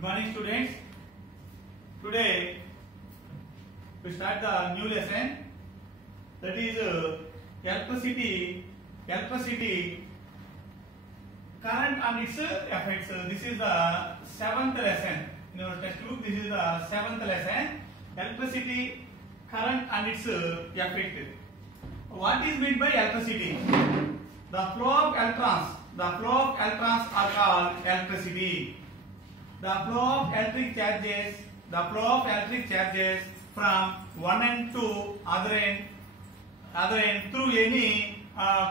Good morning, students. Today we start the new lesson, that is electricity, current and its effects. This is the seventh lesson in our textbook. This is the seventh lesson, electricity, current and its effect. What is meant by electricity? The flow of electrons. The flow of electrons are called electricity. The flow of electric charges. The flow of electric charges from one end to other end through any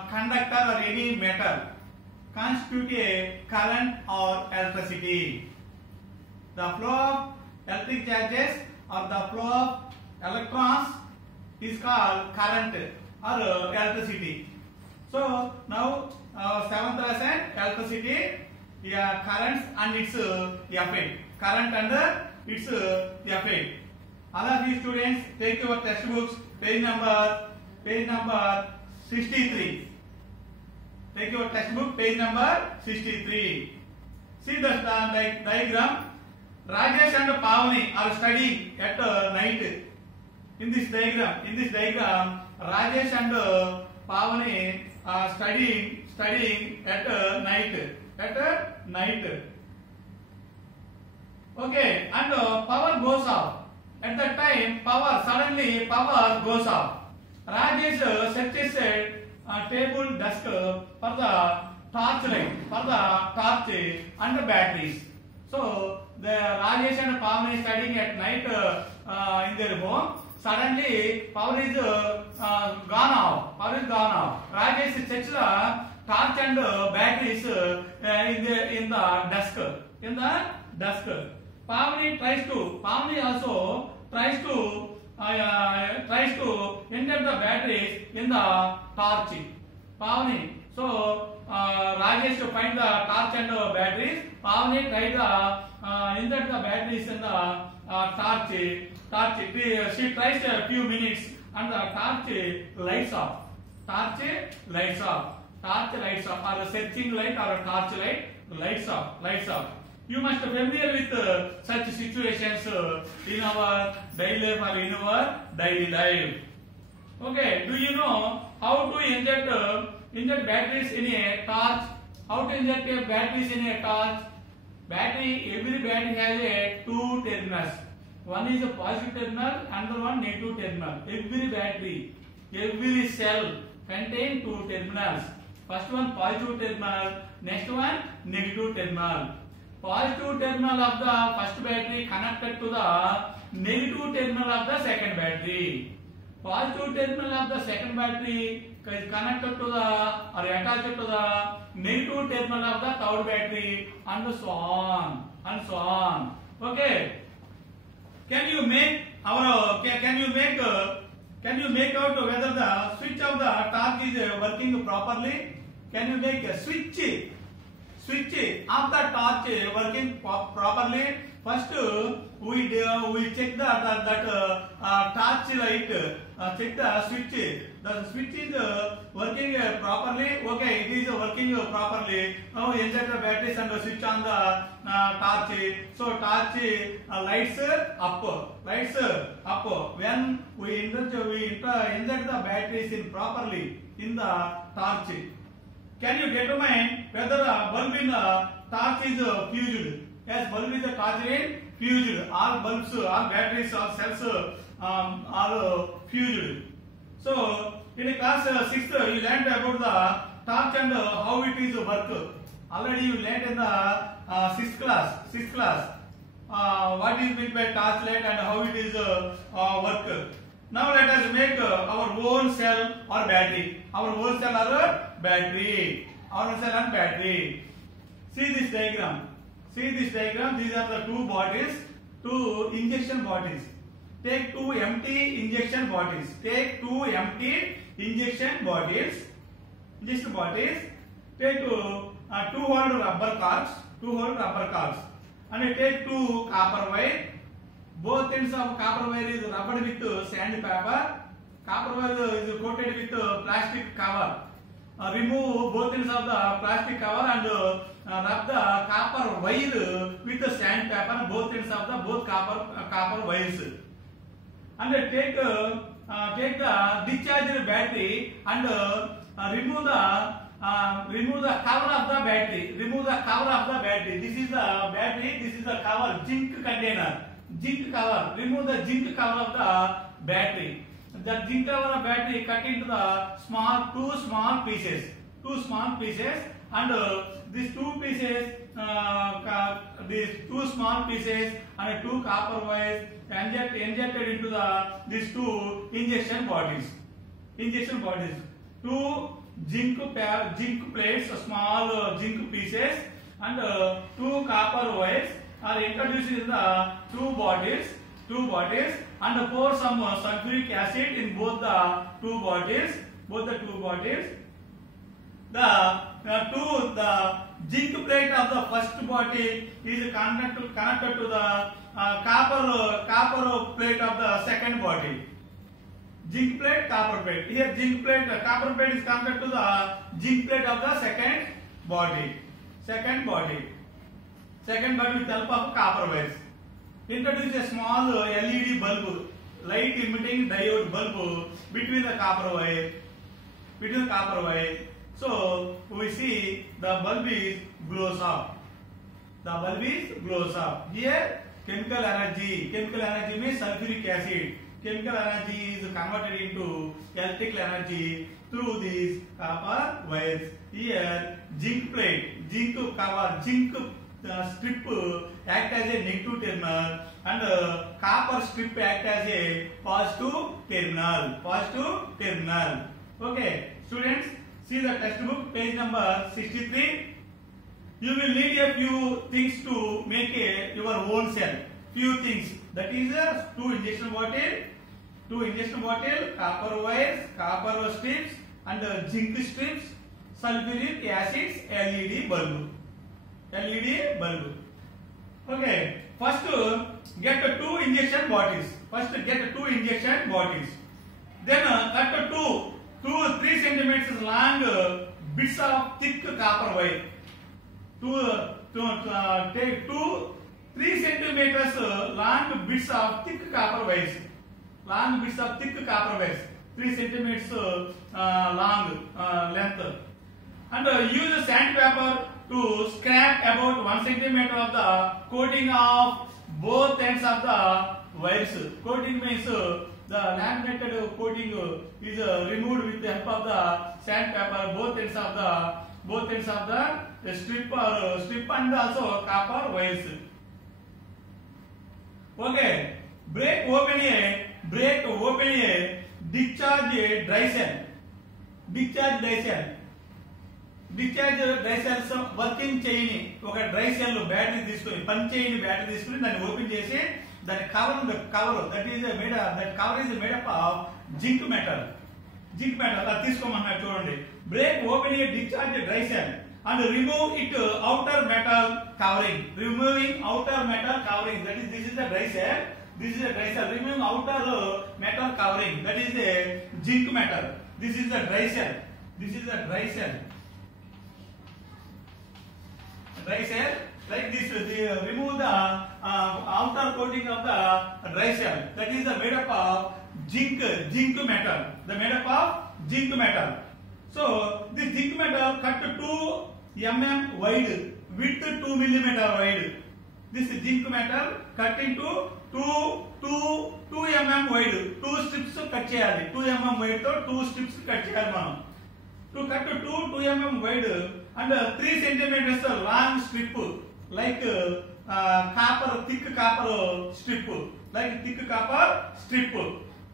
conductor or any metal constitute a current or electricity. The flow of electric charges or the flow of electrons is called current or electricity. So now seventh lesson, electricity, currents and its effect. Current and its effect. All of you students, take your textbooks, page number 63. Take your textbook, page number 63. See the diagram. Rajesh and Pavani are studying at night. In this diagram, Rajesh and Pavani are studying at night. Okay, and power goes off. At that time, suddenly power goes off. Rajesh searches a table desk for the torch and the batteries. So the Rajesh and Pavani studying at night in their home. Suddenly power is gone off. Rajesh checks the torch and batteries in the desk. Pavani also tries to enter the batteries in the torch. Pavani. So Rajesh to find the torch and batteries. Pavani tried to insert the batteries in the torch. She tries a few minutes and the torch lights off. Torch lights off. Or a searching light or a torch lights off. You must be familiar with such situations in our daily life or in our daily life. Okay, do you know how to inject batteries in a torch? How to inject batteries in a torch? Every battery has two terminals. One is a positive terminal, another one negative terminal. Every cell contains two terminals. First one positive terminal, next one negative terminal. Positive terminal of the first battery connected to the negative terminal of the second battery. Positive terminal of the second battery is connected to the or attached to the negative terminal of the third battery, and so on. Okay. Can you make out whether the switch of the torch is working properly? Can you make a switch of the torch working properly? First, we check that torch light. Check the switch. The switch is working properly. Okay, it is working properly. Now insert the batteries and switch on the torch. So torch lights up. When we insert the batteries in properly in the torch. Can you determine whether the bulb in the torch is fused? Yes, bulb is a torch in fused. All bulbs, all batteries, all cells are fused. So in class 6th, you learned about the torch and how it is work. Already you learned in the 6th class. What is meant by torch light and how it is work. Now let us make our own cell or battery. Our own cell or battery. See this diagram. These are the two bodies, two injection bodies. Take two empty injection bodies. Take two hole rubber cords. And take two copper wire. Both ends of copper wire is rubbed with sandpaper. Copper wire is coated with plastic cover. Remove both ends of the plastic cover and rub the copper wire with the sandpaper ends of the both copper wires, and take the discharged battery and remove the cover of the battery. Remove the cover of the battery. This is the battery. This is the cover, zinc container, zinc cover. Remove the zinc cover of the battery. The zinc cover of battery cut into the two small pieces, and these two pieces, these two small pieces and two copper wires injected into these two injection bodies. Two zinc plates, small zinc pieces, and two copper wires are introduced in the two bodies, and pour some sulfuric acid in both the two bodies. The zinc plate of the first body is connected to the copper plate of the second body. Zinc plate, copper plate. Here zinc plate, copper plate is connected to the zinc plate of the second body. Second body with help of copper wires. Introduce a small LED bulb, light emitting diode bulb between the copper wire. So we see the bulb is glows up. Here chemical energy means sulfuric acid. Chemical energy is converted into electrical energy through these copper wires. Here zinc plate, zinc cover, zinc strip act as a negative terminal, and copper strip act as a positive terminal. Okay, students, see the textbook, page number 63. You will need a few things to make your own cell. Few things, that is two injection bottle, copper wires, copper strips, and zinc strips, sulfuric acids, LED bulb. Okay, first get two injection bottles. Then cut two 3 centimeters long bits of thick copper wire. Take 3 centimeters long bits of thick copper wires. 3 centimeters long length. And use sandpaper to scrape about 1 centimeter of the coating of both ends of the wires. Coating means the laminated coating is removed with the help of the sandpaper. Both ends of the strip and also copper wires. Okay, break open a discharge dry cell. Discharge dry cells working chain, ఒక dry cell battery తీసుకొని punch చేయని battery తీసుకొని దాన్ని open చేసి దాని cover that cover is made up of zinc metal అలా తీసుకోమన్నాడు చూడండి. Break open A discharge dry cell and remove it outer metal covering. Removing outer metal covering, that is this is the dry cell. Removing outer metal covering, that is the zinc metal. This is the dry cell. Like this, remove the outer coating of the dry cell. That is made up of zinc metal. So this zinc metal cut 2 mm wide, width 2 mm wide. This zinc metal cut into 2 mm wide. 2 strips cut చేయాలి. 2 mm wide తో 2 strips cut చేయాలి మనం. To cut 2 mm wide and 3 centimeters long strip, like thick copper strip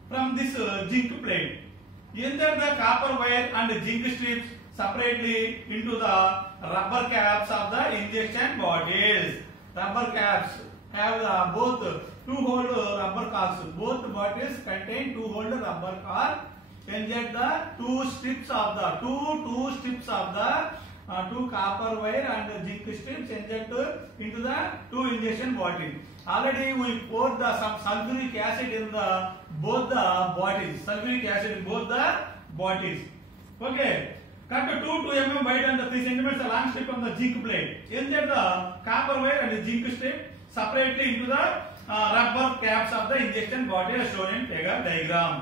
from this zinc plate. Insert the copper wire and zinc strips separately into the rubber caps of the injection bodies. Rubber caps have both 2-hole rubber caps. Both bodies contain 2-hole rubber cap. Inject the two strips of the two copper wire and zinc strips. Inject into the two injection bodies. Already we poured some sulfuric acid in both the bodies. Okay. Cut 2 mm wide and 3 centimeters long strip on the zinc plate. Insert the copper wire and zinc strip separately into the rubber caps of the injection bottle as shown in figure diagram.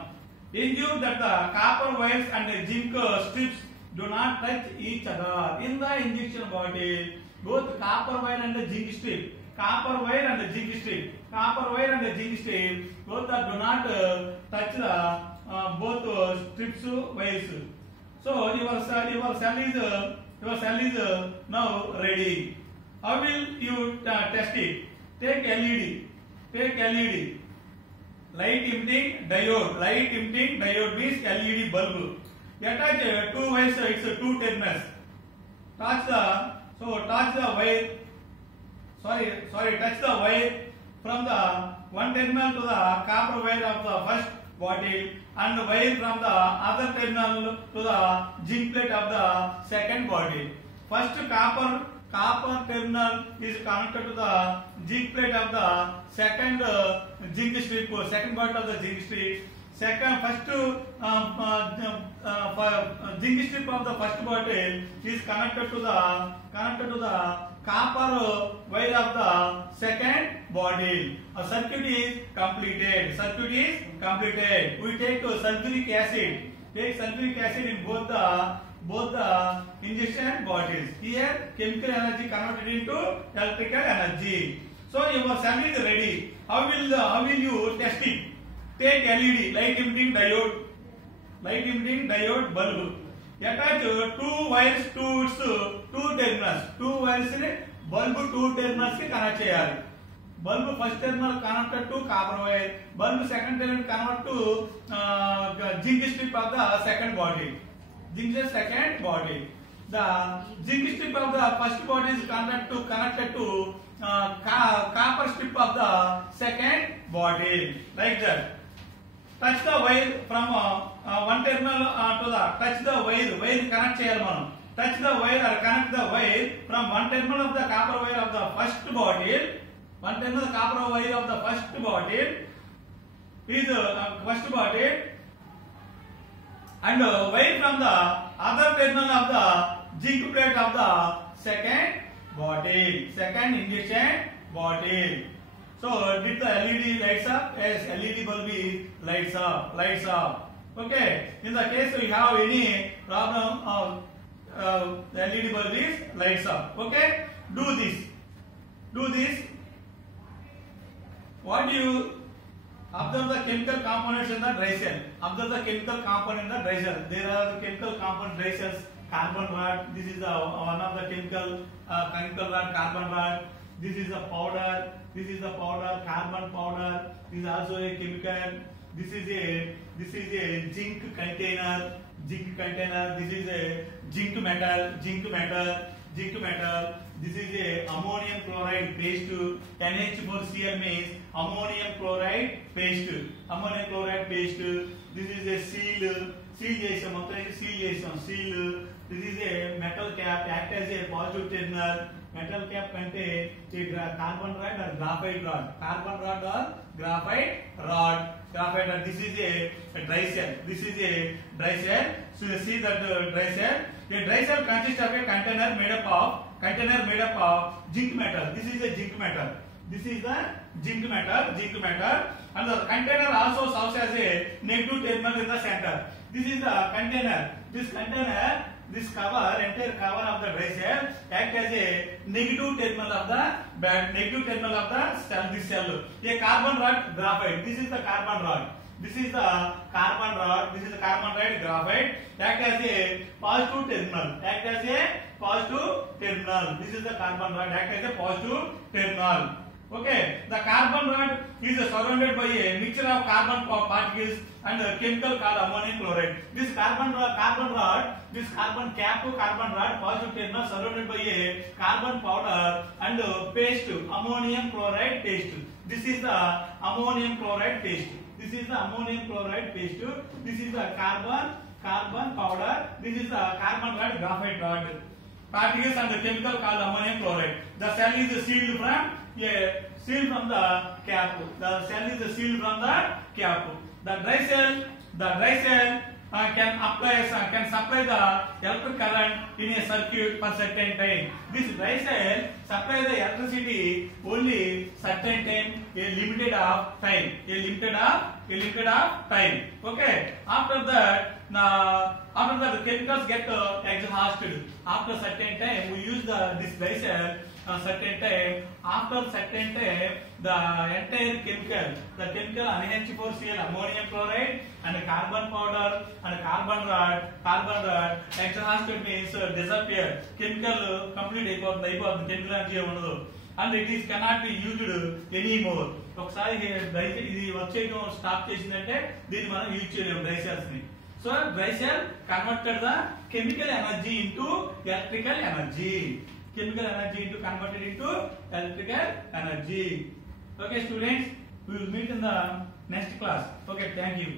Ensure that the copper wires and the zinc strips do not touch each other. In the injection bottle, both copper wire and the zinc strip, both do not touch the both strips wires. So your cell is now ready. How will you test it? Take LED. Light emitting diode means LED bulb. Attach two wires, it's two terminals. Touch the wire from the one terminal to the copper wire of the first bottle and wire from the other terminal to the zinc plate of the second bottle. First copper terminal is connected to the zinc plate of the second zinc strip, second bottle of the zinc strip. First zinc strip of the first bottle is connected to the copper wire of the second bottle. A circuit is completed. We take sulfuric acid. In both the injection bottles. Here chemical energy converted into electrical energy. So your cell is ready. How will you test it? Take LED, light emitting diode bulb. Attach two wires to its two terminals. Two wires in bulb two terminals ki connect cheyali. Bulb first terminal connected to copper wire. Bulb second terminal connected to zinc strip of the second body. The zinc strip of the first body is connected to copper strip of the second body. Like that. Touch the wire from one terminal to the wire connect cheyali manam. Touch the wire or connect the wire from one terminal of the copper wire of the first bottle. One terminal copper wire of the first bottle is first bottle, and wire from the other terminal of the zinc plate of the second injection bottle. So did the LED lights up? Yes, LED bulb lights up. Okay. In the case we have any problem, LED bulb is lights up. Okay. Do this. What do you observe the chemical components in the dry cell? There are chemical component dry cells. Carbon rod. This is one of the chemical rod. Carbon rod. This is a powder. Carbon powder. This is also a chemical. This is a zinc container. This is a zinc metal. This is a ammonium chloride paste. NH4Cl means ammonium chloride paste. This is a seal. Seal. This is a metal cap, act as a positive terminal. Metal cap contain carbon rod or graphite rod. This is a dry cell. So you see that dry cell. A dry cell consists of a container made up of zinc metal. This is a zinc metal. And the container also serves as a negative terminal in the center. This is the container. This entire cover of the dry cell act as a negative terminal of the cell. This cell. A carbon rod, graphite. This is the carbon rod. This is the carbon rod graphite. Act as a positive terminal. This is the carbon rod. Act as a positive terminal. Okay, the carbon rod is surrounded by a mixture of carbon particles and a chemical called ammonium chloride. This carbon rod, this carbon cap to carbon rod, positive terminal surrounded by a carbon powder and paste, ammonium chloride paste. This is the ammonium chloride paste. This is the carbon powder. This is the carbon rod, graphite rod. Particles and the chemical called ammonium chloride. The cell is sealed from the cap. The dry cell can supply the electric current in a circuit for certain time. This dry cell supply the electricity only certain time, a limited of time, a limited of time. Okay. After that the chemicals get exhausted. After certain time we use this dry cell. Certain time, after certain time, the entire chemical NH4Cl, ammonium chloride, and carbon powder and carbon rod exhausted means disappear. Chemical complete అయిపోతుంది chemical energy ఉండదు, and it is cannot be used anymore. ఒకసారి ఇది వచ్చేయడం stop చేసిందంటే దీన్ని మనం use చేయలేము dry cells ని. So dry cell converted the chemical energy into electrical energy. Chemical energy converted into electrical energy. Okay students, we will meet in the next class. Okay, thank you.